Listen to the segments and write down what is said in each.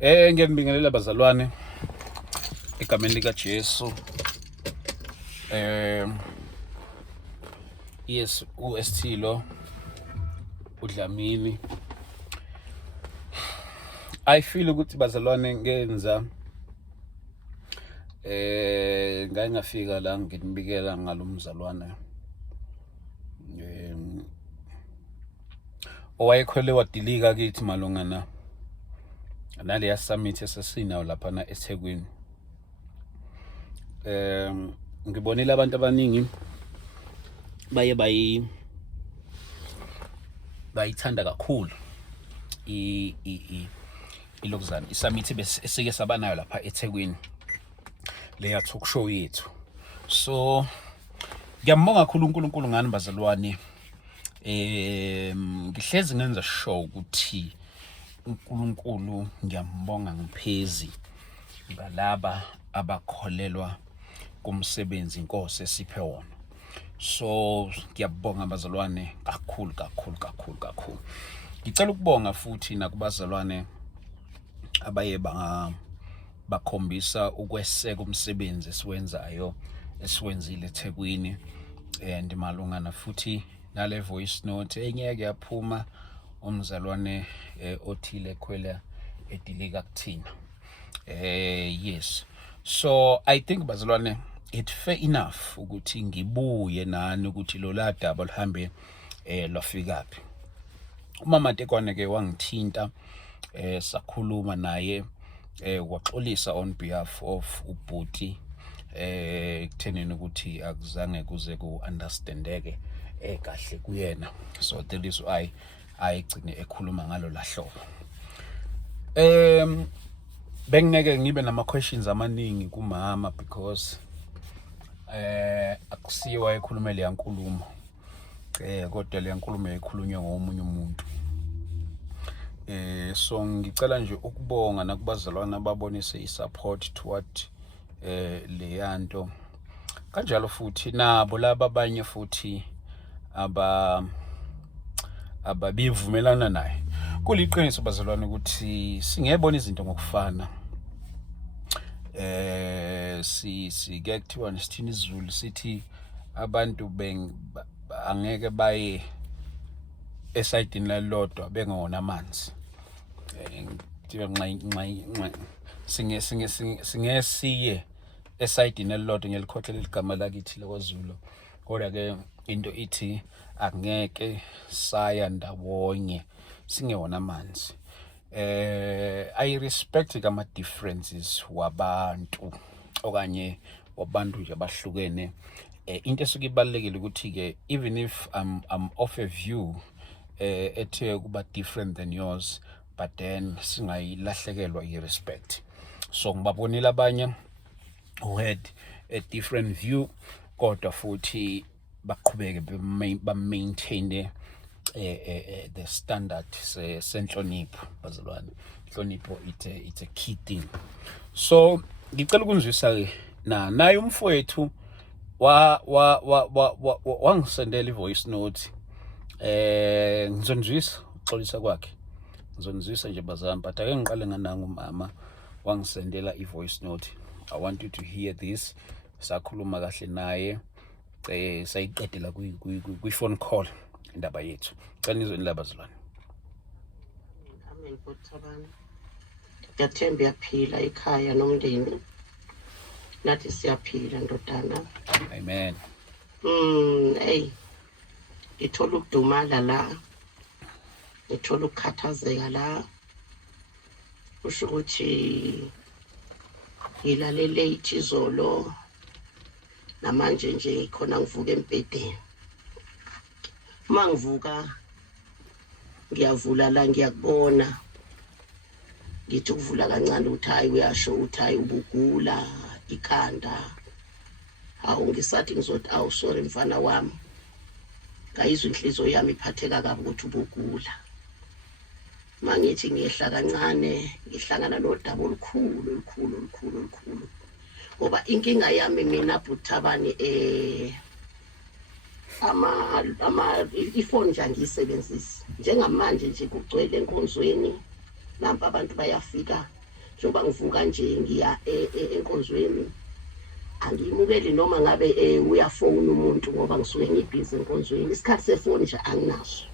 Ngiyanibingelela bazalwane egameni lika Jesu. Yes, uSthilo uDlamini. I feel ukuthi bazalwane ngenza ngake ngafika la nginibikela ngalomzalwane owayekhwele wadilika kithi malungana naleya summit esasinayo laphana eThekwini. Ngibonile abantu abaningi baye bayithanda kakhulu ilokuzana isummit esike sabanayo lapha eThekwini, leya talk show yethu. So ngiyambonga kakhulu uNkulunkulu ngani bazalwane. Ngihlezi ngenza show ukuthi uNkulunkulu ngiyambonga ngiphezi ngalaba abakholelwa kumsebenzi inkosi esiphe wona. So ngiyabonga bazalwane kakhulu. Ngicela ukubonga futhi nakubazalwane abaye bakhombisa ukweseka umsebenzi esiwenzile eThekwini, and malungana futhi nale voice note engeke yaphuma umzalwane othile khwela edilika kuthina. Yes, so I think bazalwane it's fair enough ukuthi ngibuye nani ukuthi lo ladaba lihambe lwafikaphi. Umama Ntekwane ke wangithinta, sakhuluma naye, waxolisa on behalf of ubhuti ekuthenini ukuthi akuzange kuze ku-understandeke kahle kuyena. So that is why ayigcine ekhuluma ngalo lahlobo. Bengeke ngibe nama-questions amaningi kumama because akusiwa ekhulume leya nkulumo, kodwa leya nkulumo ekhulunywa ngomunye umuntu. So ngicela nje ukubonga nakubazalwana ababonise isupport toward leyanto, kanjalo futhi nabo laba abanye futhi ababivumelana naye. Kuliqiniso bazalwane ukuthi singebona izinto ngokufana. Sike kuthiwa nesithini isiZulu sithi abantu angeke baye esayidini lalodwa bengona amanzi. Singesiye esayidini elilodwa, ngelikhohlela igama lakithi lakwaZulu, kodwa ke into ithi angeke saya ndawonye singewona amanzi. I respect kama differences wabantu okanye wabantu nje abahlukene. Into esuke ibalekile ukuthi ke even if I'm of a view ethe kuba different than yours, but then singayilahlekelwa i-respect. So ngibabonile abanye who had a different view kodwa futhi baqhubeke ba-maintain the standard senhlonipho bazalwane. Inhlonipho it's a key thing. So ngicela ukunizwisa ke naye umfowethu wangisendela i-voice note. Ngizonizwisa uxolisa kwakhe, ngizonizwisa nje bazalwane, but ake ngiqale ngananga umama wangisendela i-voice note. I want you to hear this. Sakhuluma kahle naye, sayiqedela kwi-phone call indaba yethu. Cela nizwe indaba bazalwane. Amen Bothabani. Ngiyathemba uyaphila ekhaya nomndeni. Nathi siyaphila ndodana. Amen. Hey. Ngithola ukudumala la. Ngithola ukukhathazeka la. Kusho ukuthi ngilalele izolo namanje nje khona ngivuka empedeni. Uma ngivuka ngiyavula la ngiyakubona, ngithi ukuvula kancane ukuthi hayi uyasho ukuthi hayi ubugula ikhanda. Hawu ngisathi ngizothi awu sorry mfana wami, ngayizwa inhliziyo yami iphatheka kabi ukuthi ubugula. Mangithi ngiyehla kancane ngihlangana nodaba olukhulu. Ngoba inkinga yami mina Buthabani ifoni nje angiyisebenzisi. Njengamanje nje kugcwele enkonzweni, nampa abantu bayafika njoba ngivuka nje ngiya enkonzweni angiyimukeli noma ngabe uyafona umuntu ngoba ngisuke ngibhizi enkonzweni isikhathi sefoni nje anginaso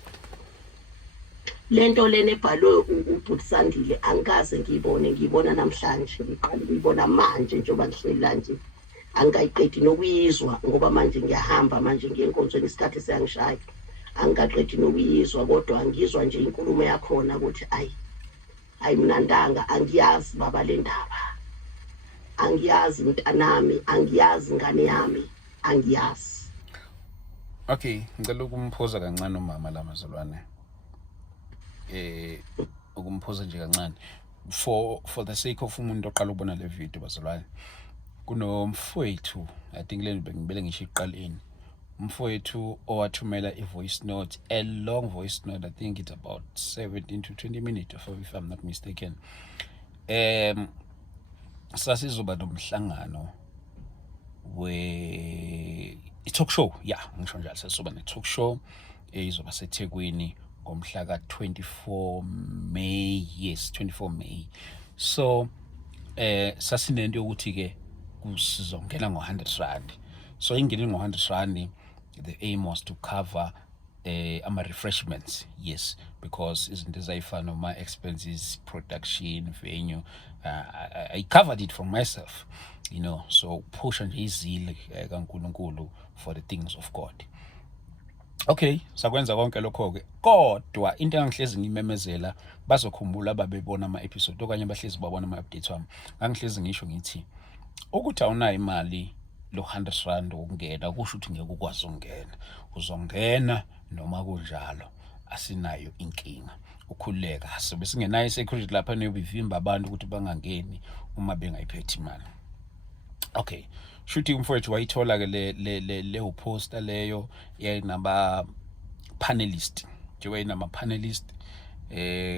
lento lena ebhalwe uButisandile angikaze ngiyibona namhlanje ngiqala ukuyibona manje njoba ngihleli la nje angikayiqedi nokuyizwa ngoba manje ngiyahamba manje ngiyenkonzweni isikhathi siyangishaya angikaqedi nokuyizwa kodwa ngizwa nje inkulumo yakhona ukuthi ayimnandanga angiyazi baba le ndaba angiyazi mntanami angiyazi ngane yami angiyazi. Okay, ngicela ukumphoza kancane umama la mazalwane ukumphoza nje kancane for the sake of umuntu oqala ukubona le video bazalwane kunomfowethu I think le ngibele ngisho iqaleni umfowethu owathumela i-voice note a long voice note I think it's about 17 to 20 minutes if I'm not mistaken sasizoba nomhlangano i-talk show ngisho njalo sasizoba ne-talk show izoba seThekwini ngomhla ka-24 May yes 24 May so sasinento yokuthi ke kusizongena ngo-100 rand so ingene ngo-100 rand the aim was to cover ama-refreshments yes because izinto ezayifana noma-expenses production venue I covered it for myself you know so pusha nje izile kaNkulunkulu for the things of God. Okay sakwenza konke lokho-ke kodwa into engangihlezi ngimemezela bazokhumbula babebona ama-episode okanye bahlezi babona ama-updates wami ngangihlezi ngisho ngithi ukuthi awunayo imali lo 100 rand ukungena kusho ukuthi ngeke ukwazi ukungena uzongena noma kunjalo asinayo inkinga ukhuleka sobe singenayo security lapha nebivimba abantu ukuthi bangangeni uma bengayiphethi imali. Okay shuthi umfowethu wayithola ke le poster leyo yayinaba panelist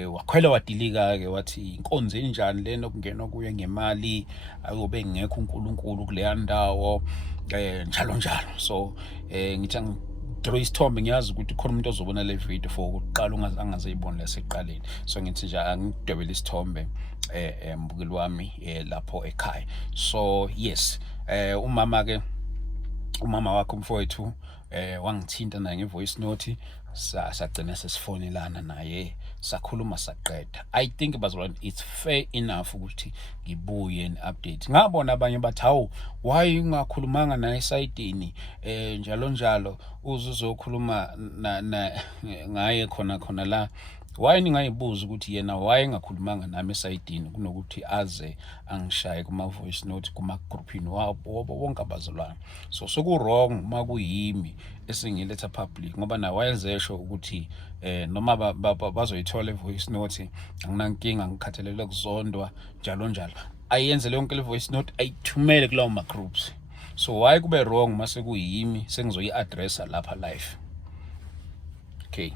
wakhwela wadilika ke wathi inkonzo enjani lena okungena kuye ngemali ayobe ngekho uNkulunkulu kuleya ndawo njalo so ngithi draw isithombe ngiyazi ukuthi khona umuntu ozobona le video for ukuqala angazeyibona laseqaleni so ngithi nje angidwebele isithombe mbukeli wami lapho ekhaya so yes umama wakho umfowethu wangithinta naye ngevoice note sagcina sesifonelana naye sakhuluma saqeda. I think bazalwane it's fair enough ukuthi ngibuye ne-update ngabona abanye bathi hawu why ungakhulumanga naye esayidini njalo uzokhuluma ngaye khona la why ningayibuza ukuthi yena why engakhulumanga nami esayidini kunokuthi aze angishaye kuma voice note kuma groupini wabo bonke abazalwane so soku wrong uma kuyimi esingiletha public ngoba na wayezesho ukuthi noma bazoyithola voice note anginankinga ngikhathalele kuzondwa njalo ayenze lonke le voice note ayithumele kulawo ma groups so why kube wrong mase kuyimi sengizoyi-addressa lapha live. Okay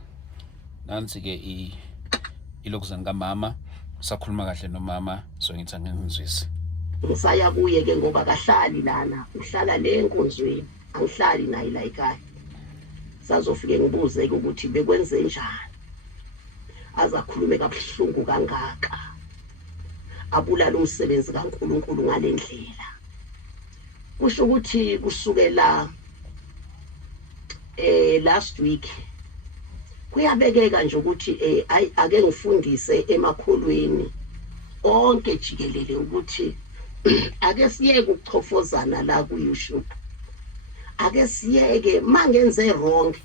nansi ke ilokuzana kamama sakhuluma kahle nomama so ngithi angizwisi ngisaya kuye ke ngoba kahlali lana uhlala le enkonzweni angihlali naye la ekhaya sazofike ngibuze ukuthi bekwenze njani azakhulume kabuhlungu kangaka abulala umsebenzi kaNkulunkulu ngalendlela kusho ukuthi kusukela last week kuyabekeka nje ukuthi ake ngifundise emakholweni onke jikelele ukuthi ake siyeke ukuchofozana la ku YouTube ake siyeke mangenze wrong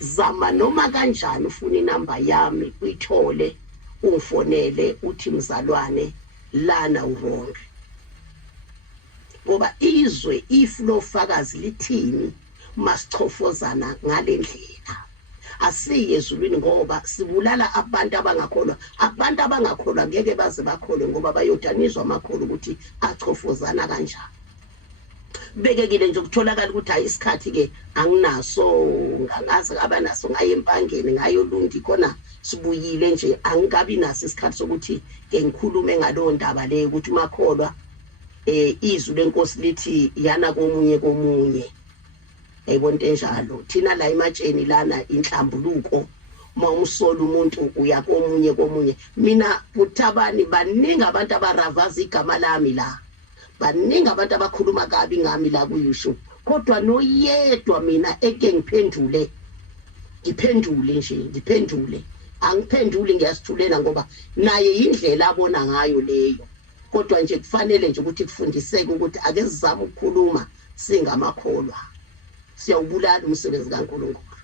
zama noma kanjani ufuna inamba yami uyithole ungifonele uthi mzalwane lana wrong ngoba izwe iflow fakazi lithini masichofozana ngalendlela asiye ezulwini ngoba sibulala abantu abangakholwa ngeke baze bakholwe ngoba bayodaniswa amakholo ukuthi achofozana kanjani bekekile nje ukutholakala ukuthi hayi isikhathi ke anginaso ngaze abanaso ngaye empangeni ngayo lundi khona sibuyile nje angikabi naso isikhathi sokuthi ke ngikhulume ngalo ndaba le ukuthi makholwa izwi lenkosi lithi yana komunye ayibonto enjalo thina la ematsheni lana inhlambuluko mawumsola umuntu uya komunye mina uThabani baningi abantu abaravaza igama lami la baningi abantu abakhuluma kabi ngami la kuyisho kodwa noyedwa mina eke ngiphendule ngiphendule angiphenduli ngiyasithulela ngoba naye indlela abona ngayo leyo kodwa nje kufanele nje ukuthi kufundiseke ukuthi ake sizame ukukhuluma singamakholwa siyawubulala umsebenzi kaNkulunkulu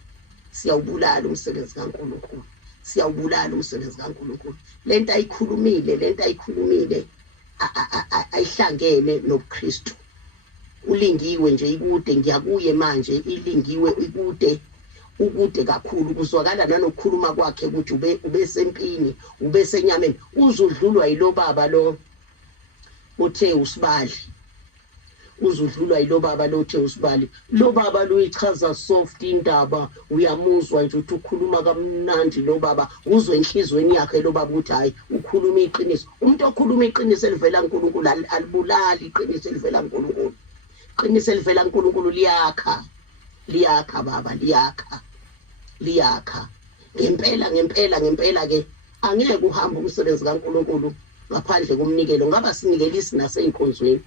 siyawubulala umsebenzi kaNkulunkulu siyawubulala umsebenzi kaNkulunkulu lento ayikhulumile ayihlangene nobuKristu ulingiwe nje ikude ngiyakuye manje ilingiwe ukude kakhulu kuzwakala nanokukhuluma kwakhe ukuthi ubesempini ubesenyameni uzudlulwa yilo baba lo uthe usibali uzudlulwa yilo baba lo uthe usibali lo baba lo ichaza soft indaba uyamuzwa nje ukuthi ukhuluma kamnandi lo baba uzwe enhlizweni yakhe lo baba ukuthi hayi ukhuluma iqiniso umuntu okhuluma iqiniso elivela kuNkulunkulu alibulali iqiniso elivela kuNkulunkulu iqiniso elivela kuNkulunkulu liyakha baba liyakha ngempela ke angeke uhamba umsebenzi kaNkulunkulu ngaphandle komnikelo ngaba sinikelisi naseyinkonzweni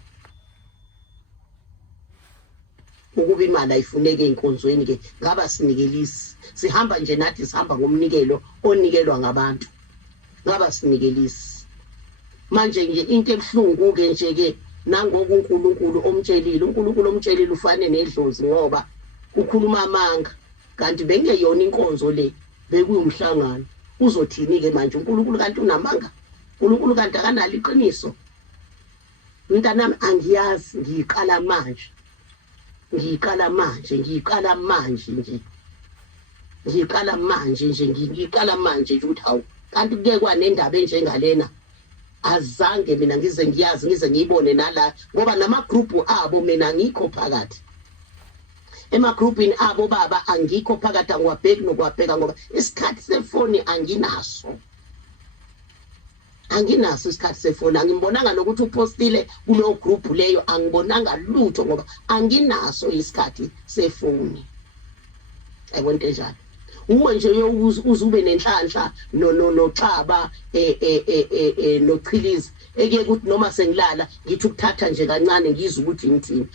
ukuba imali ayifuneke einkonzweni ke ngaba sinikelisi sihamba nje nathi sihamba ngomnikelo onikelwa ngabantu ngaba sinikelisi manje nje into ebhlungu ke nje ke nangoku uNkulunkulu omtshelile ufane nedlozi ngoba ukhuluma amanga kanti bengeyona inkonzo le bekuyumhlangano uzothini ke manje uNkulunkulu kanti unamanga uNkulunkulu kanti akanalo iqiniso mntanami angiyazi ngiqala manje nje ukuthi hawu kanti kuke kwanendaba enjengalena azange mina ngize ngiyibone nala ngoba nama-group abo mina ngikho phakathi ema-groupini abo baba angikho phakathi angiwabheki nokuwabheka ngoba isikhathi sefoni anginaso isikhathi sefoni angimbonanga nokuthi upostile kuleyo group leyo angibonanga lutho ngoba anginaso isikhathi sefoni ayibonto njalo uwe nje uzube nenhlanhla noXaba noChilizi eke ukuthi noma sengilala ngithi ukuthatha nje kancane ngizwe ukuthi ngithini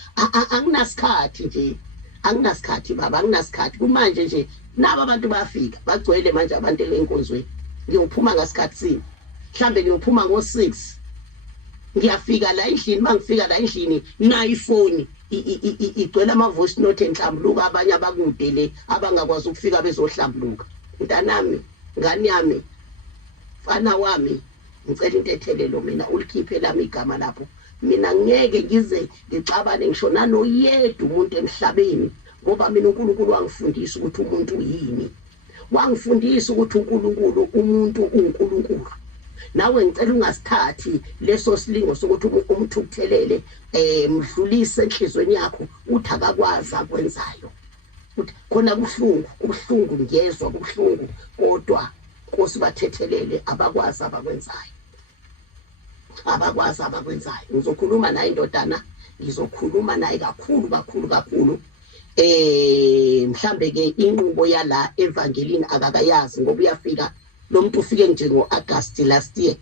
anginasikhathi baba anginasikhathi kumanje nje nabo abantu bayafika bagcwele manje abantu enkonzweni ngiyophuma ngasikhathi sini mhlambe ngiyophuma ngo6 ngiyafika la endlini mangifika la endlini na ifoni igcwele ama voice note enhlambuluka abanye abakude le abangakwazi ukufika bezohlambuluka mntanami ngani yami mfana wami ngicela into ethelelo mina ulikhiphe lami igama lapho mina ngeke ngize ngixabane ngisho nanoyedwa umuntu emhlabeni ngoba mina uNkulunkulu wangifundisa ukuthi umuntu uyini wangifundisa ukuthi uNkulunkulu umuntu uNkulunkulu nawe ngicela ungasithathi leso silingo sokuthi umuntu ukuthelele mdlulise enhlizweni yakho uthi akakwazi akwenzayo uthi khona kubuhlungu ngiyezwa kubuhlungu kodwa Nkosi bathethelele abakwazi abakwenzayo ngizokhuluma naye indodana ngizokhuluma naye kakhulu mhlambe ke inqubo yala evangelini akakayazi ngoba uyafika lo muntu ufike nje ngoAugust last year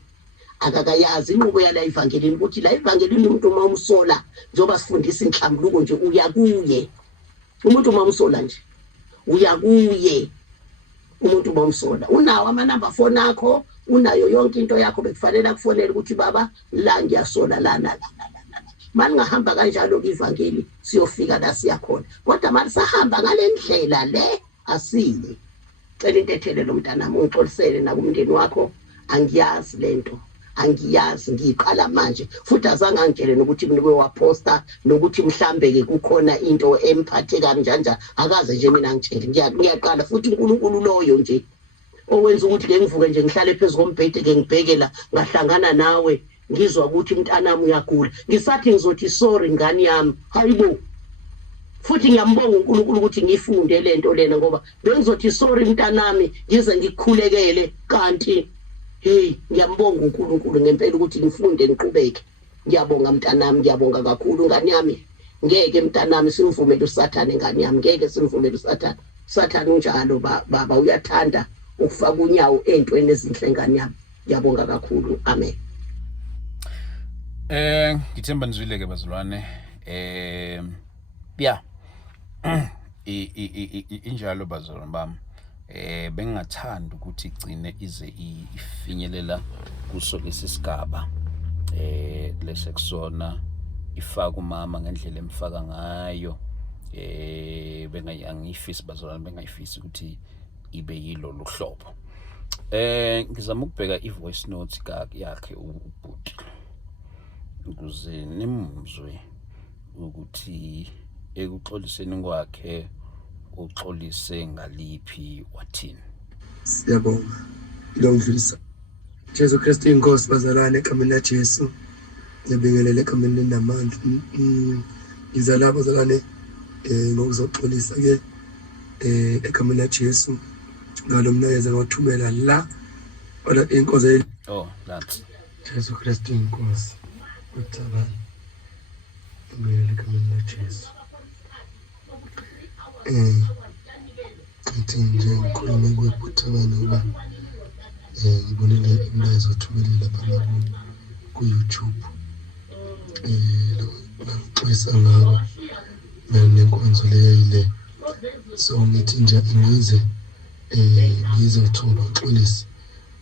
akakayazi inqubo yala evangelini ukuthi la evangelini umuntu uma umsola njoba sifundisa inhlambuluko nje uyakuye umuntu uma umsola nje uyakuye umuntu uma umsola unawo amanamba phone akho unayo yonke into yakho bekufanele akufonele ukuthi baba la ngiyasola lana manje ngahamba kanjalo kivangeli siyofika la siyakhona kodwa manje sahamba ngalendlela le asile cela into ethelelo mntanami ungixolisele nakumndeni wakho angiyazi lento angiyazi ngiqala manje futhi azange angitshele nokuthi kunike waposta nokuthi mhlambe ke kukhona into emphathe kanjanja akaze nje mina ngitshele ngiyaqala futhi uNkulunkulu loyo nje owenza ukuthi ke ngivuke nje ngihlale phezulu kombhede ke ngibhekela ngahlangana nawe ngizwa ukuthi mntanami uyagula ngisathi ngizothi sorry ngani yami hayibo futhi ngiyambonga uNkulunkulu ukuthi ngifunde lento lena ngoba bengizothi sorry mntanami ngize ngikukhulekele kanti hey ngiyambonga uNkulunkulu ngempela ukuthi ngifunde ngiqhubeke ngiyabonga mntanami ngiyabonga kakhulu ngani yami ngeke mntanami simvumele uSathane ngani yami ngeke simvumele uSathane unjalo baba uyathanda ukufaka unyawo entweni ezinhlengane yabo. Ngiyabonga kakhulu. Amen. Ngithemba nizwile ke bazalwane. Yeah. Injalo bazalwane bami. Bengingathanda ukuthi igcine ize ifinyelela kuso lesi sigaba lese kusona ifaka umama ngendlela emfaka ngayo. Angiyifisi bazalwane, bengayifisi ukuthi ibe yilolu hlobo. Ngizama ukubheka i-voice note yakhe ubhuti ukuze nimuzwe ukuthi ekuxoliseni kwakhe uxolise ngaliphi wathini. Siyabonga ngidlulisa Jesu Kristu inkosi bazalwane egameni laJesu. Ngiyabingelela egameni linamandla. Ngizalapha bazalwane ngokuzoxolisa ke egameni laJesu ngalo mnayeza ngothumela la ola inkosi. That's Jesu Kristu inkosi uThabani ngiyabingelela egameni laJesu. Ngithi nje ngikhuluma kuThabani ngoba ngibonile imlayezo othumelile lapha ku-YouTube. Xolisa ngabo nenkonzo le. So ngithi nje ngizothoba uxolisa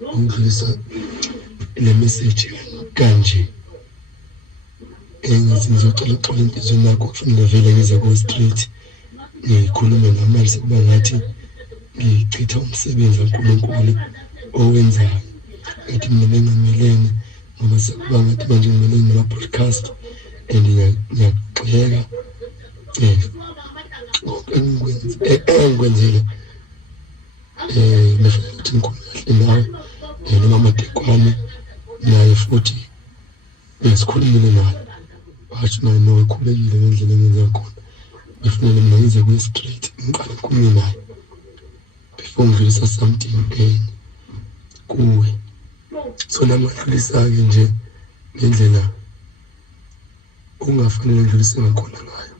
ukudlulisa le message kanje. Ngithi ngizocela uxolo enhlizweni yakho kufanele vele ngize ku-street ngikhulume namali sekuba ngathi ngichitha umsebenzi kaNkulunkulu owenzayo. Ngathi mina bengamelene ngoba sekuba ngathi manje ngimelene nama-broadcast and ngiyagxeka engikwenzile. Ngifanele ukuthi ngikhulume kahle nawe noma Madekwane naye futhi sikhulumile naye wathi naye no ukhulekile ngendlela engenza khona. Ngifanele mina ngize ku-street ngiqale ngikhulume naye before ngidlulisa something kuwe. So nami ngadlulisa-ke nje ngendlela okungafanele ngidlulise ngakhona ngayo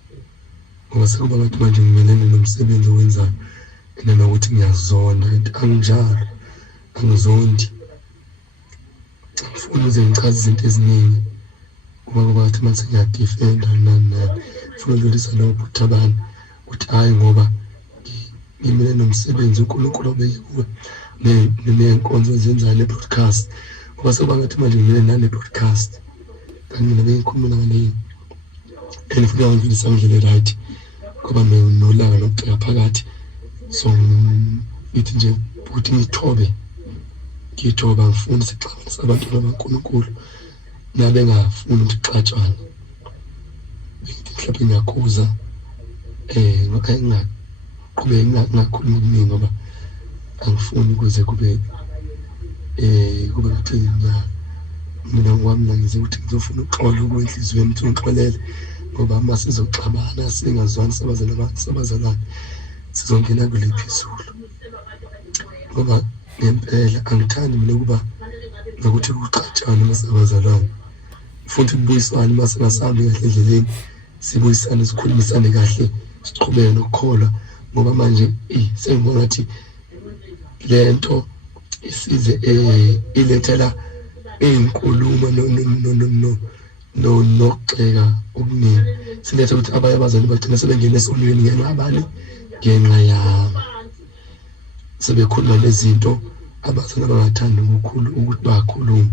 ngoba sekuba ngathi manje ngimelene nomsebenzi owenzayo nokuthi ngiyazonda. Anginjalo, angizondi. Ngifuna uze ngichaze izinto eziningi ngoba ngathi manje ngiyadefenda nani. Ngifuna ukudlulisa lo uThabani ukuthi hayi ngoba ngimele nomsebenzi uNkulunkulu obeke kuwe nenkonzo ezenzayo ne-broadcast ngoba sekuba ngathi manje ngimele nane-broadcast kanti mina bengikhuluma ngale and futhi ngidlulisa ngendlela right ngoba nolaka nokugxeka phakathi. So ngithi nje ukuthi ngithoba ngifuna sixabanisa abantwana bakaNkulunkulu nabengafuni ukuthi kuxatshwane. Bengithi mhlawumbe ngiyakhuza ngakhuluma okuningi ngoba angifuni ukuze kube ngathi mina ngokwami ngize ukuthi ngizofuna uxolo kwenhlizweni ukuthi ngixolele ngoba uma sizoxabana singazwani sabazalwane sizongena kule phezulu ngoba ngempela angithandi mina ukuba nokuthi kuxatshane masabazalwane. Futhi kubuyiswane masingasahambi kahle endleleni, sibuyisane sikhulumisane kahle, siqhubeke nokukholwa ngoba manje sengibona ukuthi lento isize ilethela inkulumo nokugxeka okuningi. Siletha ukuthi abanye abazali bagcina sebengena esonweni ngenxa yabani, ngenxa yami. Sebekhuluma lezinto abazali abangathandi ukuthi bakhulume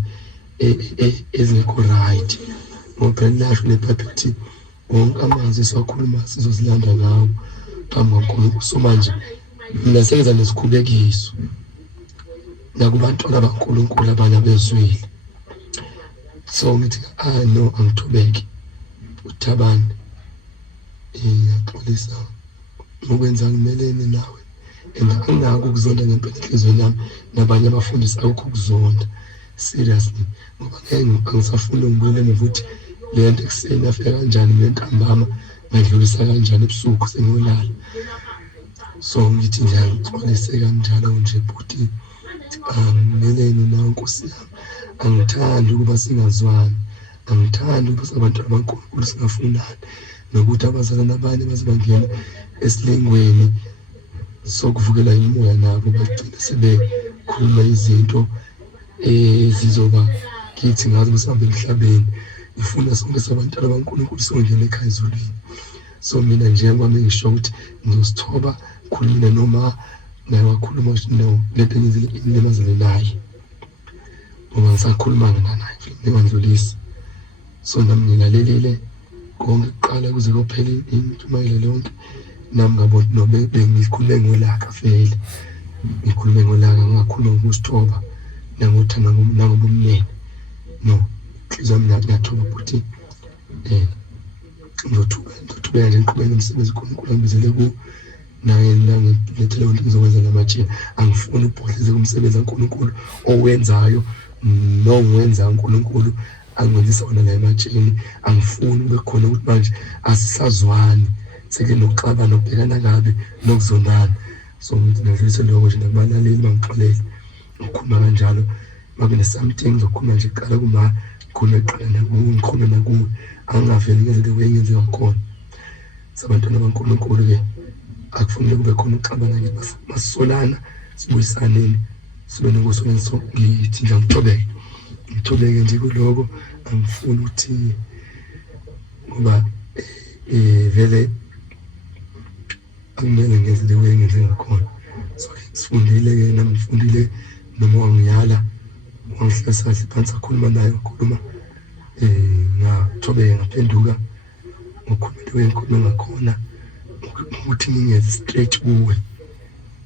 ezingekho right. Ngoba phela lasho neBhayibheli lithi wonke amazwi siwakhuluma sizozilanda ngawo phambi kaNkulunkulu. So manje mina sengenza nesikhubekiso nakubantwana bakaNkulunkulu abanye abezwile. So ngithi no, angithobeki uThabani. Ngiyaxolisa ngokwenza ngimelene nawe and anginako ukuzonda ngempela enhlizweni yami nabanye abafundisi akukho ukuzonda seriously ngoba angisafuni ngibuyele ukuthi le nto ekuseni yafika kanjani, mina ntambama ngadlulisa kanjani ebusuku sengiyolala. So ngithi nje angixolise kanjalo nje bhuti, ngimelene nawe Nkosi yami. Angithandi ukuba singazwani, angithandi ukuba abantwana bakaNkulunkulu singafunani nokuthi abazalwane abanye baze bangena esilengweni sokuvukela imoya nabo bagcine khuluma izinto zizoba kithi ngazo mhlawumbe emhlabeni. Ngifuna sonke sabantwana baNkulunkulu songena ekhaya ezulwini. So mina njengoba ngisho ukuthi ngizosithoba khulumina noma naye wakhuluma no lento engilimazana naye. Ngoba ngisakhulumanga naye ngingandlulisi. So nami ngilalelile konke kuqala kuze kuphela intshumayelo yonke. Nami ngabona nobe bengikhulume ngolaka vele. Ngikhulume ngolaka ngakhuluma ngokusithoba nangothanda nangobumnene. No, inhliziyo yami ngiyathoba futhi ngizothuba nje ngiqhubeke nomsebenzi uNkulunkulu angibizele kuwo. Naye ngilethele ukuthi ngizokwenza lamajini. Angifuni ukubhodleza kumsebenzi kaNkulunkulu owenzayo nongiwenza uNkulunkulu angenzisa wona la emajini. Angifuni kube khona ukuthi manje asisazwani seke nokuxabana nokubhekana kabi nokuzondana. So ngidlulise lokho nje nakubalaleli bangixolele ukukhuluma kanjalo. Mabe something ngizokhuluma nje kuqala kuma khona eqala nakuwe ngikhuluma nakuwe angaveli ngendlela wengenze ngakhona. Sabantwana baNkulunkulu akufanele kube khona ukuxabana nje masisolana sibuyisaneni sibe nokusona ngithi nje ngithobeke nje kuloko. Angifuni ukuthi ngoba vele akumele ngendlela wengenze ngakhona. So sifundile nami ngifundile noma wangiyala wangihlasa phansi akhuluma naye ukhuluma ngathobeka ngaphenduka ngokhuluma wenkhuluma ngakhona ukuthi ngingeze straight kuwe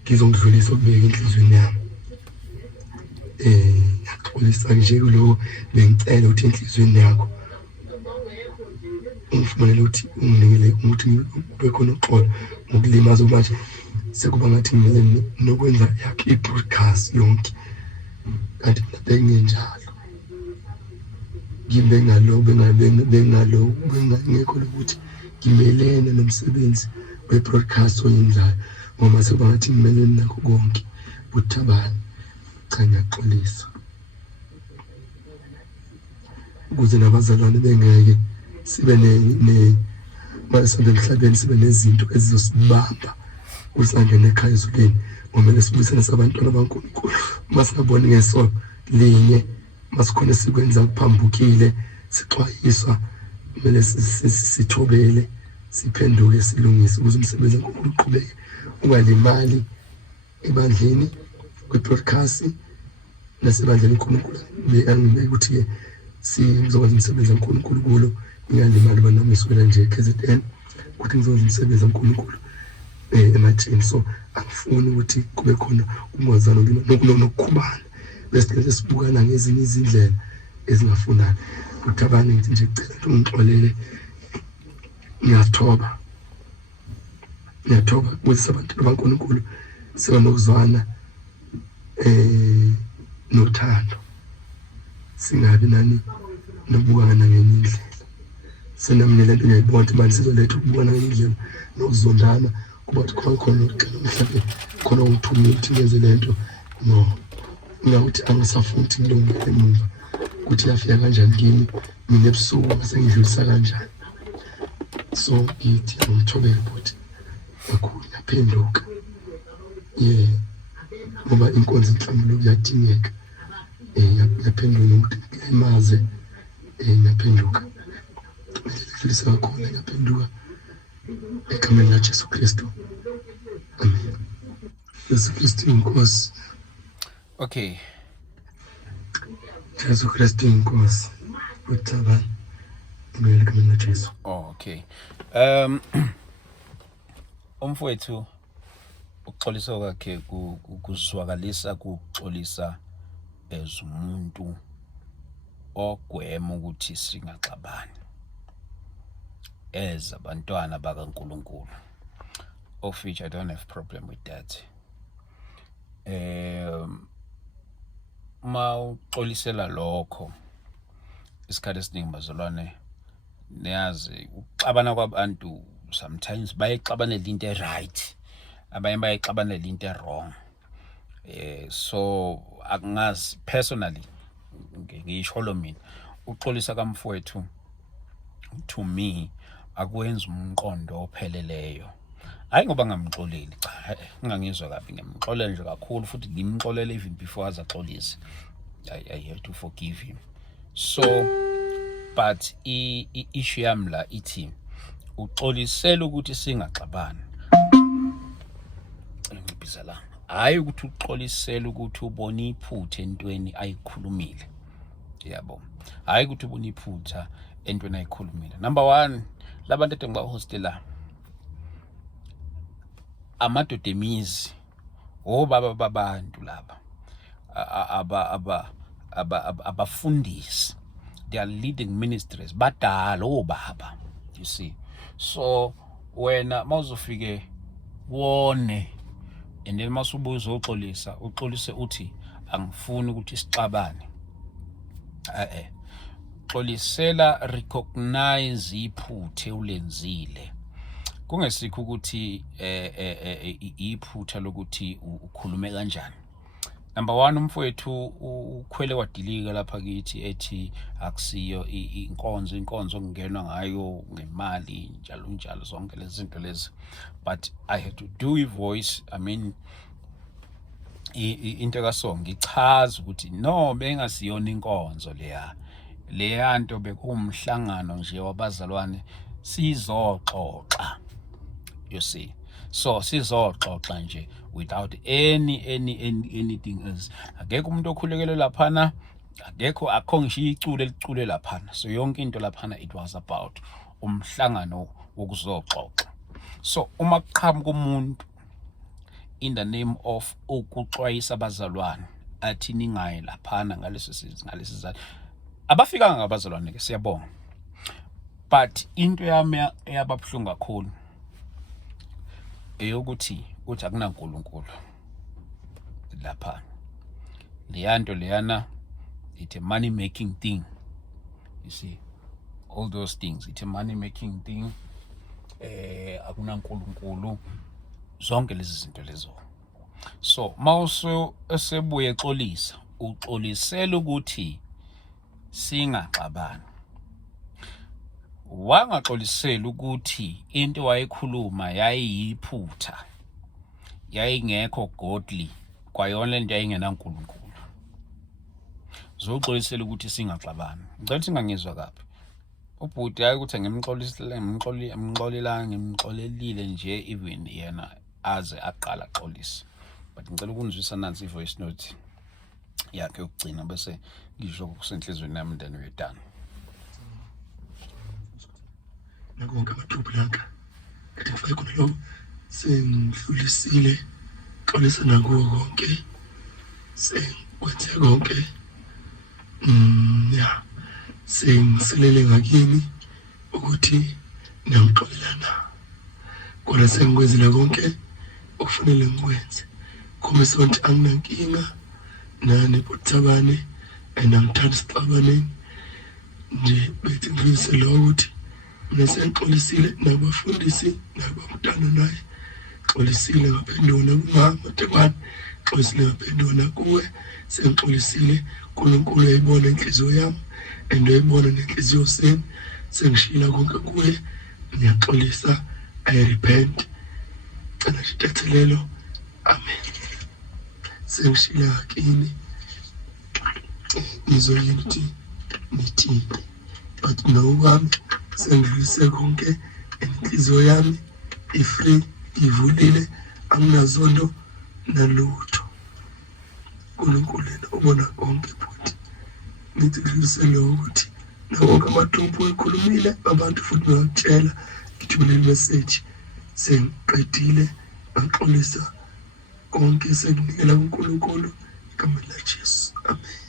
ngizongidlulisa ukubeka enhlizweni yami. Ngiyaqolisa nje kuloko bengicela ukuthi enhlizweni yakho ungifumanele ukuthi unginikele ukuthi kube khona uxolo ngokulimaza manje sekuba ngathi ngimele nokwenza yakhe i-broadcast yonke. Kanti mina benginjalo bengingekho lokuthi ngimelene nomsebenzi we-broadcast oyenzayo ngoba sekuba ngathi ngimelene nakho konke buthabani. Cha, ngiyaxolisa ukuze nabazalwane bengeke sibe masihambe emhlabeni sibe nezinto ezizosibamba usangena ekhaya ezulwini. Ngomele sibuyisane sabantwana baNkulunkulu masingaboni ngeso linye masikhona sikwenza kuphambukile sixwayiswa. Kumele sithobele siphenduke silungise ukuze umsebenzi kaNkulunkulu uqhubeke ungalimali ebandleni kwi-broadcast nasebandleni uNkulunkulu angibeke ukuthi sizokwenza umsebenzi kaNkulunkulu kulo ingalimali banami ngiswela nje KZN ukuthi ngizokwenza umsebenzi kaNkulunkulu emajini. So angifuni ukuthi kube khona ukungazana nokukhubana bese sibukana ngezinye izindlela ezingafunani. Uthabani ngithi nje cela ukuthi ungixolele. Ngiyathoba ukuthi abantu baNkulunkulu sibe nokuzwana nothando singabi nani nokubukana ngenye indlela. Senami lento ngiyayibona manje sizoletha ukubukana ngenye indlela nokuzondana kuba khona mhlawumbe khona ukuthumela ukuthi ngenze lento. No, ngakuthi angisafuni ukuthi ngilungele emuva ukuthi yafika kanjani kimi mina ebusuku bese ngidlulisa kanjani. So ngithi ngithobeke futhi kakhulu ngaphenduka ngoba inkonzo inhlamulo kuyadingeka. Ngaphenduka ukuthi ngimaze ngaphenduka ngidlulisa kakhulu ngaphenduka egameni laJesu Kristu. Amen. Yesu Kristu inkosi. Okay. Yesu Kristu inkosi. Uthabani ngegameni laJesu. Okay. Umfowethu ukuxolisa kwakhe kuzwakalisa kuxolisa umuntu ogwema ukuthi singaxabani abantwana bakaNkulunkulu. Of which I don't have problem with that. Ma uxolisela lokho isikhathi esiningi bazalwane niyazi ukuxabana kwabantu sometimes bayixabanela into e-right, abanye bayixabanela into e-wrong. So akungazi personally ngisho lo mina uxolisa kamfowethu to me akwenza umqondo opheleleyo hayi ngoba ngamxoleli cha ngingangizwa kabi ngiyamxolela nje kakhulu futhi ngimxolele even before azaxolise. I have to forgive him. So but issue yami la ithi uxolisela ukuthi singaxabani. Ngibhiza la. Hayi ukuthi uxolisela ukuthi ubone iphutha entweni ayikhulumile. Yabo. Hayi ukuthi ubone iphutha entweni ayikhulumile. Number 1, labantu ede ngibahostela amadoda emizi obaba babantu laba abafundisi. They are leading ministries badala obaba, you see. So wena mawuzofike wone and then masubuza uxolise uthi angifuni ukuthi sixabane. Xolisela recognize iphutha ulenzile. Kungesikho ukuthi iphutha lokuthi ukhulume kanjani. Number 1, umfowethu ukhwele wadilika lapha kithi ethi akusiyo inkonzo ongenwa ngayo ngemali njalo zonke lezi zinto lezi. But I had to do a voice. I mean into kaSonga ichaza ukuthi no bengasiyona inkonzo leya nto bekumhlangano nje wabazalwane sizoxoxa, you see. So sizoxoxa nje without anything else. Akekho umuntu okhulekele laphana, akho ngisho icule laphana. So yonke into laphana it was about umhlangano wokuzoxoxa. So uma kuqhamuka umuntu in the name of ukuxwayisa abazalwane athi ningayi laphana ngalesi sizathu, abafikanga ngabazalwane ke siyabonga. But into yami eyababhlungu kakhulu eyokuthi uthi akunaNkulunkulu lapha. Leyanto leyana, it's a money making thing, you see. All those things, it's a money making thing. AkunaNkulunkulu, zonke lezi zinto lezo. So mawuso esebuye exolisa, uxolisela ukuthi singaxabani. Wangaxolisela ukuthi into wayekhuluma yayiyiphutha, yayingekho godly, kwayona lento yayingenaNkulunkulu. Zoxolisela ukuthi singaxabani. Ngicela singangizwa kabi. Ubhuti hayi ukuthi ngimxolelile nje even yena aze aqala axolise. But ngicela ukunizwisa nansi ivoice note yakhe yokugcina bese ngisho kusenhlizweni yami then we're done. Nakonke amathupha lakhe kade ngifake khona lo sengidlulisile xolisa nakuwo konke sekwenze konke ya sengisilele ngakini ukuthi ngiyamxolelana kodwa sengikwenzile konke okufanele ngikwenze khombisa ukuthi anginankinga nani Bothabane angithanda sixabane nje bethi ngidlulise lo ukuthi nesengixolisile nabafundisi nabamntana naye xolisile ngaphendula kumama Tekwane xolisile ngaphendula kuwe sengixolisile uNkulunkulu uyayibona inhliziyo yami anduyibona nenhliziyo seni sengishila konke kuwe ngiyaxolisa I repent cela sithethelelo amen sengishila kini ngizoyithi nithi but no wami sengidlulise konke inhliziyo yami ifree ivulile anginazondo nalutho uNkulunkulu ubona konke futhi nithi ngidlulisele ukuthi nawonke amathupho ekhulumile abantu futhi bayakutshela ngithumele message sengiqedile ngaxolisa konke sekunikela uNkulunkulu igama la Jesu amen.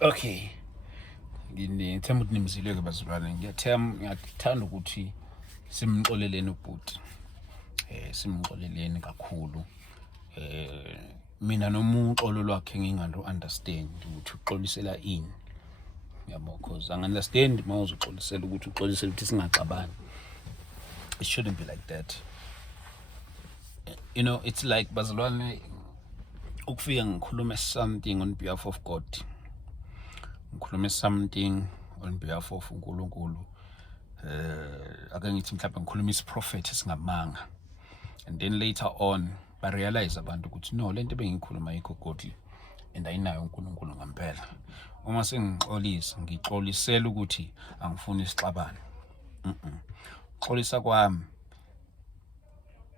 Okay. Ngithemba ukuthi nimzileke bazalwane. Ngiyathanda ukuthi simxoleleni ubhuti. Simxoleleni kakhulu. Mina nomuxolo lwakhe ngingalo understand ukuthi uxolisela ini. Yabo because I understand mawuzoxolisela ukuthi uxolisela ukuthi singaxabani. It shouldn't be like that. You know, it's like bazalwane ukufika ngikhuluma something on behalf of God. Ngikhuluma something on behalf of uNkulunkulu. ake ngithi mhlawumbe ngikhuluma isiprofethi esingamanga, and then later on barealize abantu ukuthi no, lento bengikhuluma yikho godly and ayinayo uNkulunkulu ngempela. Uma sengixolisa ngixolisela ukuthi angifuni isixabano. Xolisa kwami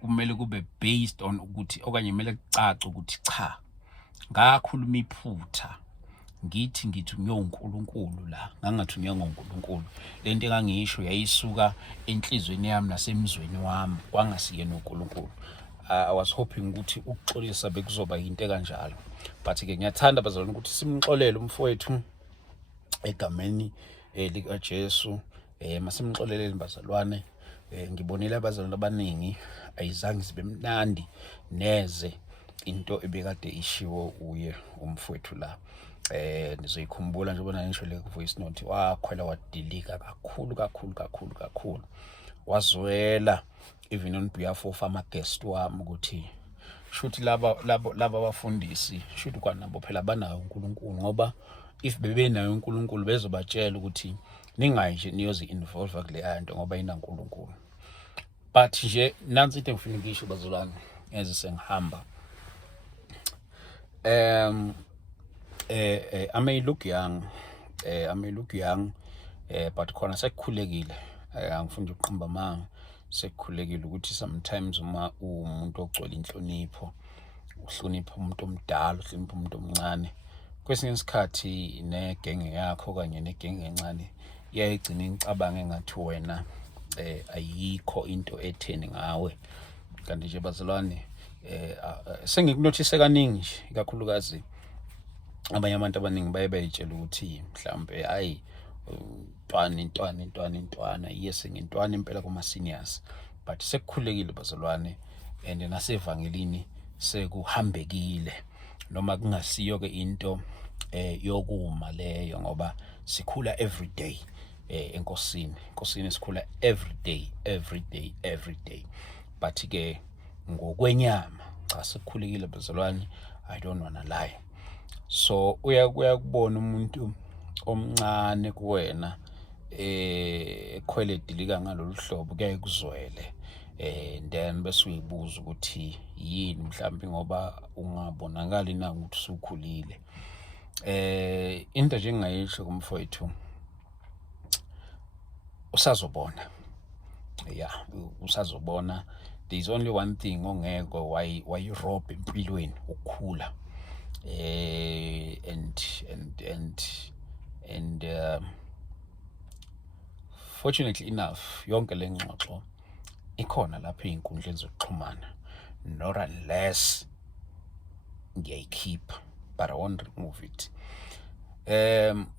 kumele kube based on ukuthi okanye kumele kucace ukuthi cha, ngakhuluma iphutha ngithi uNkulunkulu la, ngangathunywa ngoNkulunkulu. Lento engangisho yayisuka enhlizweni yami nasemzweni wami, kwangasiyena uNkulunkulu. I was hoping ukuthi ukuxolisa bekuzoba into kanjalo, but ke ngiyathanda bazalwane ukuthi simxolele umfowethu egameni lika Jesu. Masimxoleleni bazalwane. Ngibonile abazalwane abaningi ayizange zibe mnandi neze into ebekade ishiwo uye umfowethu la. Nizoyikhumbula nje bona ngisho le voice note, wakhwela wadilika kakhulu, wazwela even on behalf of ama-guest wami ukuthi shuthi laba abafundisi shuthi kwanabo phela banayo uNkulunkulu, ngoba if bebenayo uNkulunkulu bezobatshela ukuthi ningayi nje niyozi-involve kule nto ngoba inaNkulunkulu. But nje nansi into engifuna ngisho bazalwane eze sengihamba. I may look young, but khona sekukhulekile. Angifuni ukuqamba amanga, sekukhulekile ukuthi sometimes uma umuntu ogcwele inhlonipho, uhlonipha umuntu omdala, uhlonipha umuntu omncane, kwesinye isikhathi negenge yakho kanye negenge encane iyayigcina ingicabanga engathi wena ayikho into etheni ngawe. Kanti nje bazalwane, sengikunothise kaningi nje, ikakhulukazi abanye abantu abaningi baye bayitshela ukuthi mhlambe hayi intwana yes ngintwana impela kuma seniors, but sekukhulekile bazalwane, and nasevangelini sekuhambekile, noma kungasiyo ke into yokuma leyo, ngoba sikhula every day enkosini sikhula every day, but ke ngokwenyama cha sekukhulekile bazalwane, I don't wanna lie. So uyakubona umuntu omncane kuwena ekhwele edilika ngalolu hlobo, kuyaye kuzwele, then bese uyibuza ukuthi yini mhlawumbe ngoba ungabonakali na ukuthi usukhulile. Into nje engayisho kumfowethu, usazobona, usazobona. There is only one thing ongeke wayirob empilweni, ukukhula. And fortunately enough yonke le ngxoxo ikhona lapha einkundleni zokuxhumana, not unless ngiyayikhipha, but I won't remove it.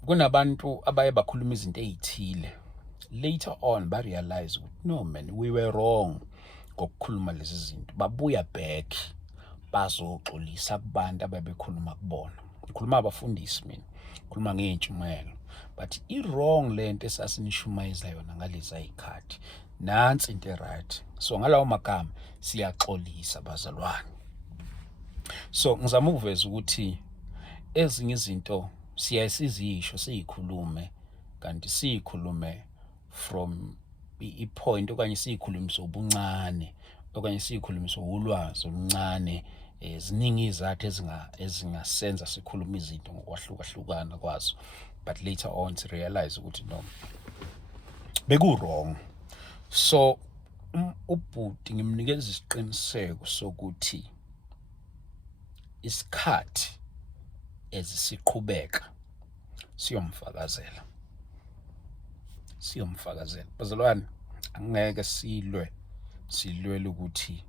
Kunabantu abaye bakhuluma izinto ezithile, later on ba realize ukuthi no man, we were wrong ngokukhuluma lezi zinto, babuya back bazoxolisa kubantu ababekhuluma kubona. Ngikhuluma abafundisi mina, ngikhuluma ngeentshumayelo, but i-wrong lento esasinishumayeza yona ngalezi ayikhathi, nansi into right. So ngalawo magama siyaxolisa bazalwane. So ngizama ukuveza ukuthi ezinye izinto siyasizisho siyikhulume, kanti siyikhulume from i-point okanye siyikhulumise ubuncane, okanye siyikhulumise ulwazi oluncane. Ziningi izathu ezingasenza sikhuluma izinto ngokwahlukahlukana kwazo, but later on to realize ukuthi no, beku-wrong. So ubhuti ngimnikeza isiqiniseko sokuthi isikhathi ezisiqhubeka siyomfakazela. Bazalwane, angeke silwele ukuthi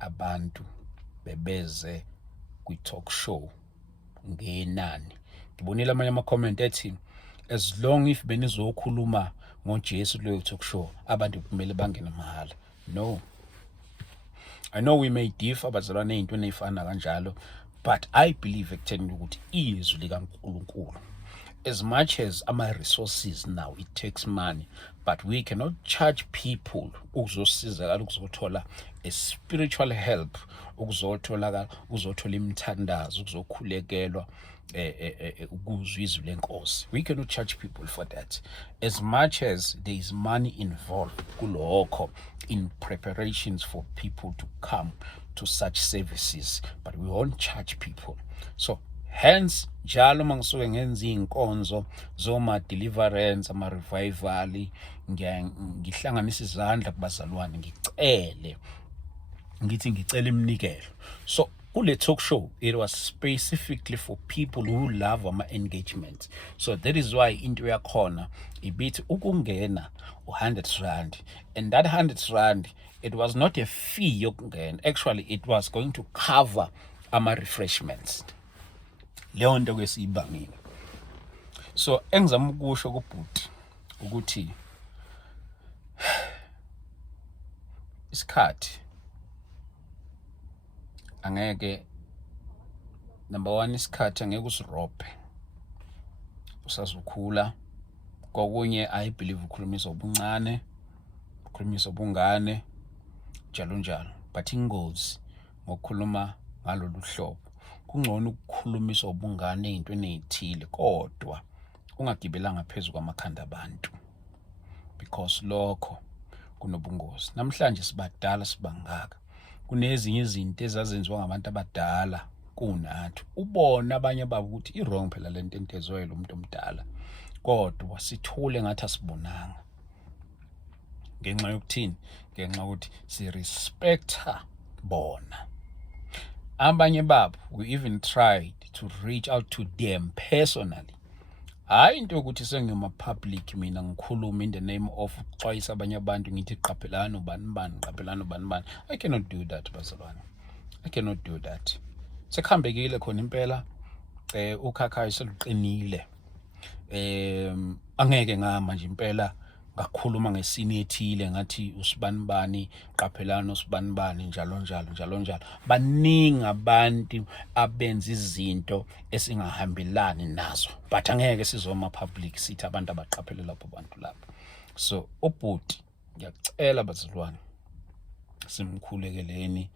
abantu bebeze kwi-talk show ngenani. Ngibonile amanye ama-comment ethi as long if benizokhuluma ngoJesu kuleyo talk show abantu kumele bangene mahala. No, I know we may differ bazalwane ey'ntweni ey'fana kanjalo, but I believe ekutheni ukuthi izwi likaNkulunkulu, as much as ama-resources now, it takes money, but we cannot charge people ukuzosizakala, ukuzothola a spiritual help, ukuzothola imithandazo, ukuzokhulekelwa ukuzwa izwi lenkosi. We cannot charge people for that, as much as there is money involved kulokho in preparations for people to come to such services, but we won't charge people. So hence njalo mangisuke ngenza inkonzo zoma deliverance ama revival ngihlanganisa izandla kubazalwane ngicela iminikelo. So kule talk show, it was specifically for people who love ama engagements. So that is why into yakhona ibithi ukungena u100 and that 100 it was not a fee yokungena. Actually it was going to cover ama refreshments. Leyo nto kwesibangile. So engizama ukusho kubhuti ukuthi isikhathi angeke, number 1, isikhathi angeke usirobhe usazukhula. Kokunye I believe ukhulumisa obuncane, ukhulumisa obungane njalo, but ingozi ngokukhuluma ngalolu hlobo kungcono ukukhulumisa obungane ezintweni ezithile kodwa ungagibelanga phezulu kwamakhanda abantu, because lokho kunobungozi. Namhlanje sibadala sibangaka, kunezinye izinto ezazenziwa ngabantu abadala kunathi. Ubona abanye babo ukuthi i-wrong phela lento enteziweyo umuntu omdala, kodwa sithule ngathi asibonanga. Ngenxa yokuthini? Ngenxa ukuthi si-respecta bona. Abanye babo, we even tried to reach out to them personally. Hayi into yokuthi sengema public mina ngikhuluma in the name of ukuxwayisa abanye abantu ngithi qaphelana ubani. I cannot do that bazalwane. I cannot do that. Sekuhambekile khona impela ukhakhayi seluqinile. Angeke ngama nje impela ngakhuluma ngesini ethile ngathi usibanibani qaphelana usibanibani njalo. Baningi abantu abenza izinto esingahambelani nazo, but angeke sizoma public sithi abantu abaqaphele lapho abantu lapho. So ubhuti ngiyacela bazalwane simkhulekeleni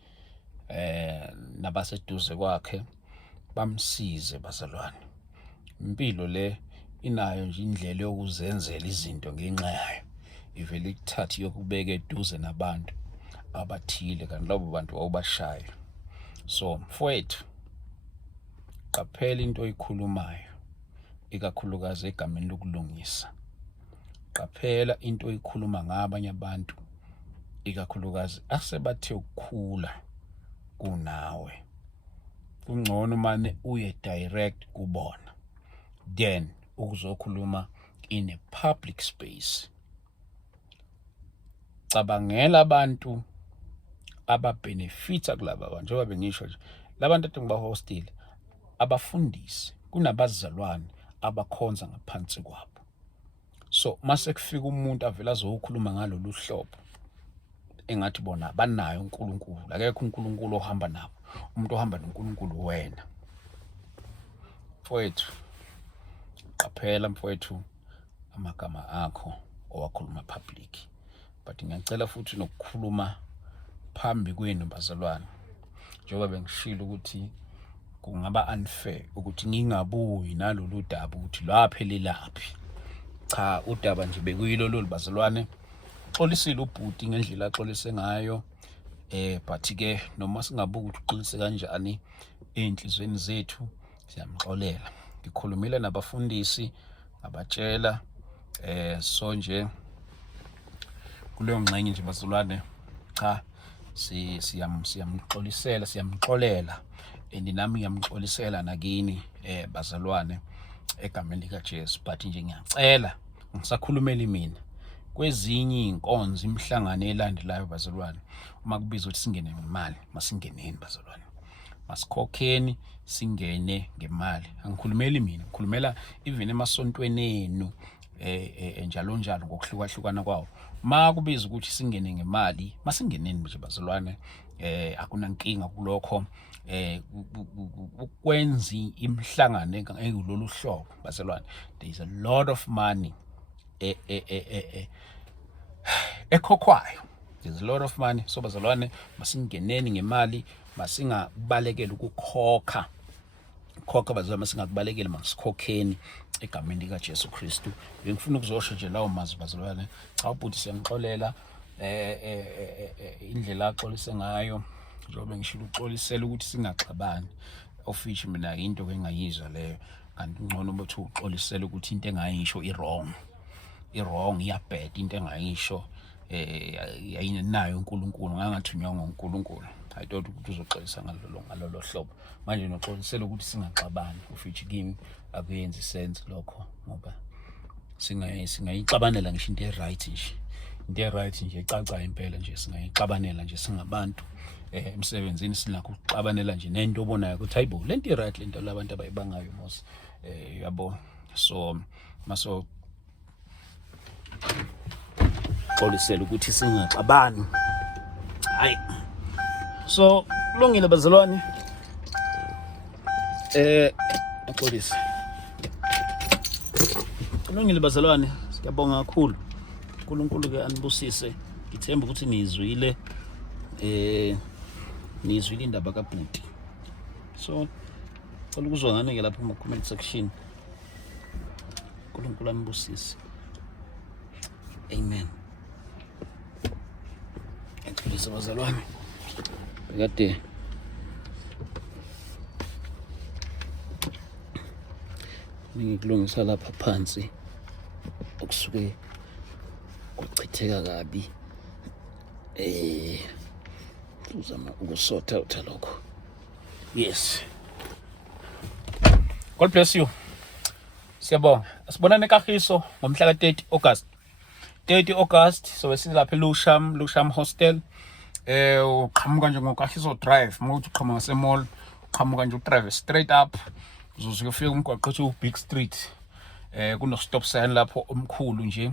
nabaseduze kwakhe bamsize bazalwane. Impilo le inayo nje indlela yokuzenzela izinto ngenxa yayo, ivele ikuthathe yokubeka eduze nabantu abathile kanti labo bantu awubashayo. So mfowethu, qaphela into oyikhulumayo, ikakhulukazi egameni lokulungisa. Qaphela into oyikhuluma ngabanye abantu, ikakhulukazi asebathe ukukhula kunawe. Kungcono manje uye direct kubona then ukuzokhuluma in a public space. Cabangela abantu ababenefita kulaba bantu, njengoba bengisho nje labantu ade ngibahostile abafundisi kunabazalwane abakhonza ngaphansi kwabo. So mase kufika umuntu avela azokhuluma ngalolu hlobo engathi bona banayo uNkulunkulu, akekho uNkulunkulu ohamba nabo, umuntu ohamba noNkulunkulu wena. Mfowethu, qaphela mfowethu amagama akho owakhuluma public, but ngiyacela futhi nokukhuluma phambi kwenu bazalwane, njengoba bengishilo ukuthi kungaba unfair ukuthi ngingabuyi nalolu daba ukuthi lwaphelelaphi. Cha, udaba nje bekuyilo lolu bazalwane. Xolisile ubhuti ngendlela axolise ngayo, but ke noma singabuki ukuthi uxolise kanjani enhlizweni zethu siyamxolela. Ngikhulumile nabafundisi abatshela so nje kuleyo ngxenye nje bazalwane, cha siyamxolela and nami ngiyamxolisela nakini bazalwane egameni likaJesu. But nje ngiyacela ngisakhulumeli mina kwezinye inkonzo imihlangano elandelayo bazalwane, uma kubiza ukuthi singene ngemali masingeneni bazalwane, masikhokheni singene ngemali. Angikhulumeli mina, ngikhulumela even emasontweni enu njalo ngokuhlukahlukana kwawo. Ma kubiza ukuthi singene ngemali masingeneni nje bazalwane, akunankinga kulokho. Ukwenza imihlangano ekulolu hlobo bazalwane, there is a lot of money ekhokhwayo, there's a lot of money. So bazalwane masingeneni ngemali, masingabalekela ukukhokha khokha bazalwane singakubalekile masikhokheni egameni lika Jesu Kristu. Bengifuna ukuzosho nje lawo mazwi bazalwane. Cha ubhuti siyangixolela indlela axolise ngayo njengoba ngishilo uxolisela ukuthi singaxabani ofishi mina into engayizwa leyo kanti ngcono bethi uxolisela ukuthi into engayisho i-wrong iyabheda into engayisho ayinayo uNkulunkulu ngangathunywa nguNkulunkulu. I thought ukuthi uzoxolisa ngalolo hlobo manje noxolisela ukuthi singaxabani ofishi kimi akuyenzi sense lokho ngoba singayixabanela ngisho into right nje icaca impela nje singayixabanela nje singabantu emsebenzini sinakho ukuxabanela nje nento obonayo ukuthi hayibo lento i-right lento labantu abayibangayo mos yabo so maso xolisela ukuthi singaxabani hayi so kulungile bazalwane axolise kulungile bazalwane siyabonga kakhulu uNkulunkulu ke anibusise ngithemba ukuthi nizwile indaba kaBhuti so cela ukuzwa ngane ke lapha mu comment section. uNkulunkulu anibusise amen. Ngixolisa bazalwane bekade ngikulungisa lapha phansi okusuke kuchitheka kabi uzama ukusort out lokho. Yes, God bless you. Siyabonga. Asibonane eKagiso ngomhla ka 30 August. 30 August so wesilapha eLusham Hostel. Uqhamuka nje ngoKagiso Drive, mawuthi uqhamuka ngasemall, uqhamuka nje udrive straight up. Uzoze ufike umgwaqo othi uBig Street. Kuno stop sign lapho omkhulu nje.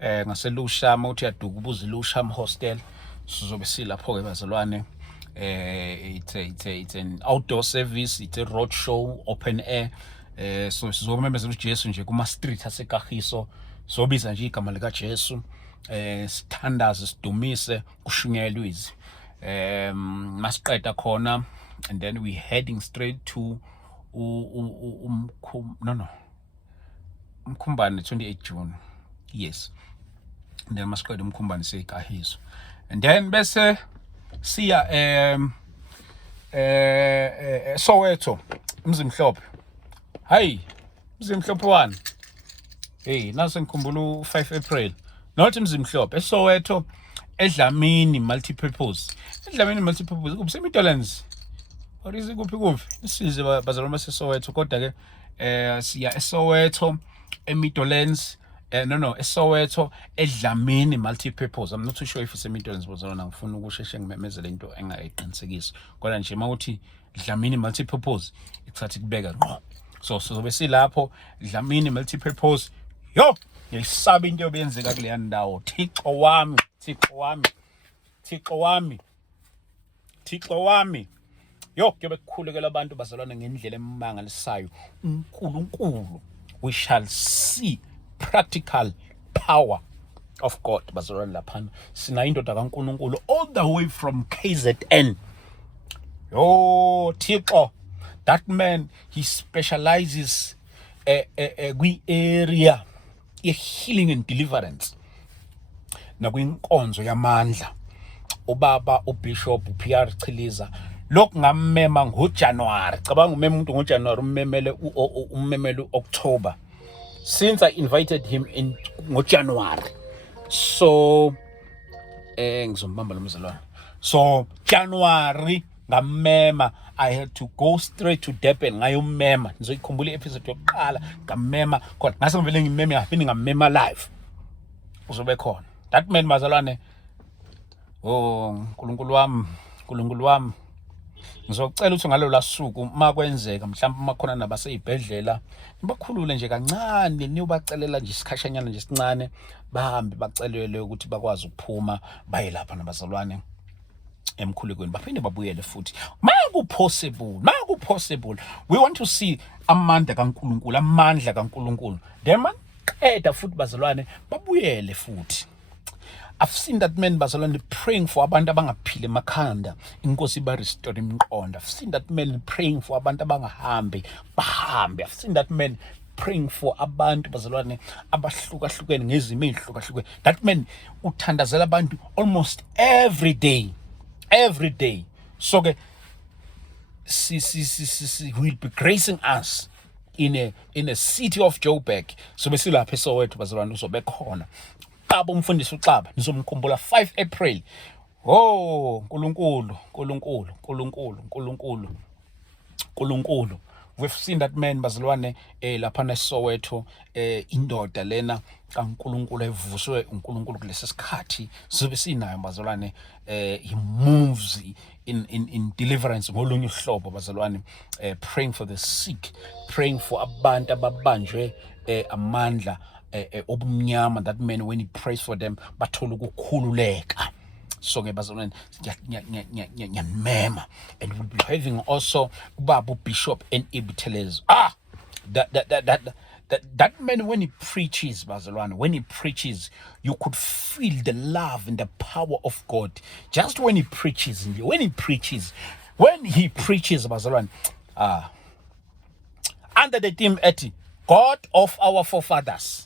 NgaseLusham uthi yaduka ubuza iLusham Hostel. Sizobe silapho ke bazalwane. It's an outdoor service, it's a road show, open air. So sizomemezela uJesu nje kuma street aseKagiso. Sobiza nje igama lika Jesu. Sithandaze sidumise kushunyelwe izwi. Masiqeda khona and then we heading straight to Umkhumbane 28 June. Yes. And then masiqeda Umkhumbane seKagiso. And then bese siya Soweto Mzimhlophe. Hayi Mzimhlophe 1. Hey nase ngikhumbula u5 April. Not Mzimhlophe Soweto eDlamini multipurpose. eDlamini multipurpose kuseMidlands. Or is it kuphi? Isize bazalwane baseSoweto kodwa ke siya eSoweto eMidlands. eSoweto eDlamini multipurpose. I'm not too sure if it's eMidlands bazalwane ngifuna ukusheshe ngimemezele into engayiqinisekisi. Kodwa nje mawuthi Dlamini multipurpose ikuthatha kubeka ngqo. So sizobe silapho Dlamini multipurpose. Yo, ngiyisaba into obenzeka kuleya ndawo. Thixo wami. Yo, kuyobe kukhulekela abantu bazalwane ngendlela emangalisayo. uNkulunkulu, we shall see practical power of God bazalwane laphana. Sina indoda kaNkulunkulu all the way from KZN. Yo, Thixo, that man, he specializes kwi-area ye-healing and deliverance. Nakwinkonzo yamandla. Ubaba uBishop PR Chiliza lokhu ngamema ngoJanuary. Cabanga umema umuntu ngoJanuary ummemele uOctober. Since I invited him in ngoJanuary. So ngizombamba lo mzalwane. So January ngamema, I had to go straight to Durban ngayommema. Ngizoyikhumbula episode yokuqala ngamema kodwa ngase ngivele ngimeme ngaphinde ngamema live. Uzobe khona. That man bazalwane. Oh uNkulunkulu wami. Ngizocela ukuthi ngalo lasuku makwenzeka mhlawumbe makhona nabaseyibhedlela nibakhulule nje kancane niyobacelela nje isikhashanyana nje sincane bahambe bacelele ukuthi bakwazi ukuphuma baye lapha nabazalwane emkhulekweni baphinde babuyele futhi maku possible we want to see amandla kaNkulunkulu then maqeda futhi bazalwane babuyele futhi I've seen that man bazalwane praying for abantu abangaphili emakhanda inkosi ba restore imqondo. I've seen that man praying for abantu abangahambi bahambe. I've seen that man praying for abantu bazalwane abahlukahlukene ngezimo ezihlukahlukene. That man uthandazela abantu almost every day. So ke will be gracing us in a city of Joburg. So besilapha eSoweto bazalwane uzobe khona. Baba umfundisi uXaba nizomkhumbula 5 April. Oh Nkulunkulu. We've seen that man bazalwane lapha eSoweto indoda lena kaNkulunkulu evuswe uNkulunkulu kulesi sikhathi sibe sinayo bazalwane he moves in deliverance ngolunye uhlobo bazalwane praying for the sick, praying for abantu ababanjwe amandla obumnyama. That man when he prays for them bathola ukukhululeka. So ke bazalwane ngiyamema, and we'll be having also ubaba Bishop N.E.B. Teles. That man when he preaches bazalwane, when he preaches you could feel the love and the power of God just when he preaches bazalwane. Under the theme eti God of our forefathers.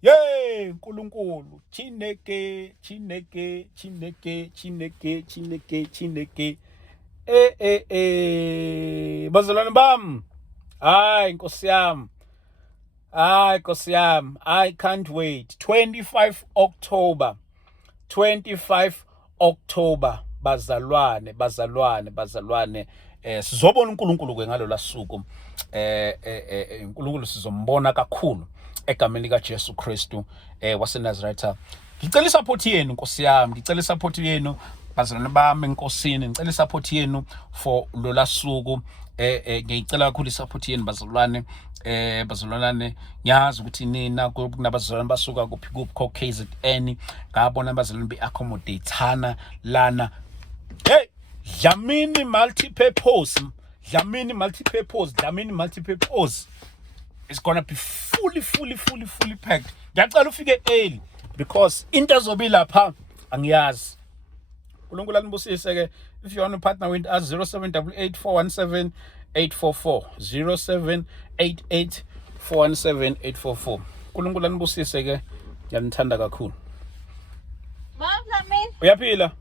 Yay, Nkulunkulu. Chineke. Bazalwane bam. Ay, Nkosi yam. I can't wait. 25 October. Bazalwane. Sizobona uNkulunkulu ke ngalo lasuku. uNkulunkulu sizombona kakhulu egameni lika Jesu Kristu waseNazaretha. Ngicela isupport yenu Nkosi yami, ngicela isupport yenu bazalwane bami enkosini, ngicela isupport yenu for lo lasuku. Ngicela kakhulu isupport yenu bazalwane. Bazalwane ngiyazi ukuthi nina kunabazalwane basuka kuphi KZN ngabona abazalwane be-accommodatana lana. Hey, Dlamini multi-purpose. It's gonna be fully packed. Ngiyacela ufike early because into ezobe lapha angiyazi. uNkulunkulu anibusise ke. If you want to partner with us 0788417844 0788417844. uNkulunkulu anibusise ke. Ngiyanithanda kakhulu. Mama, Uyaphila?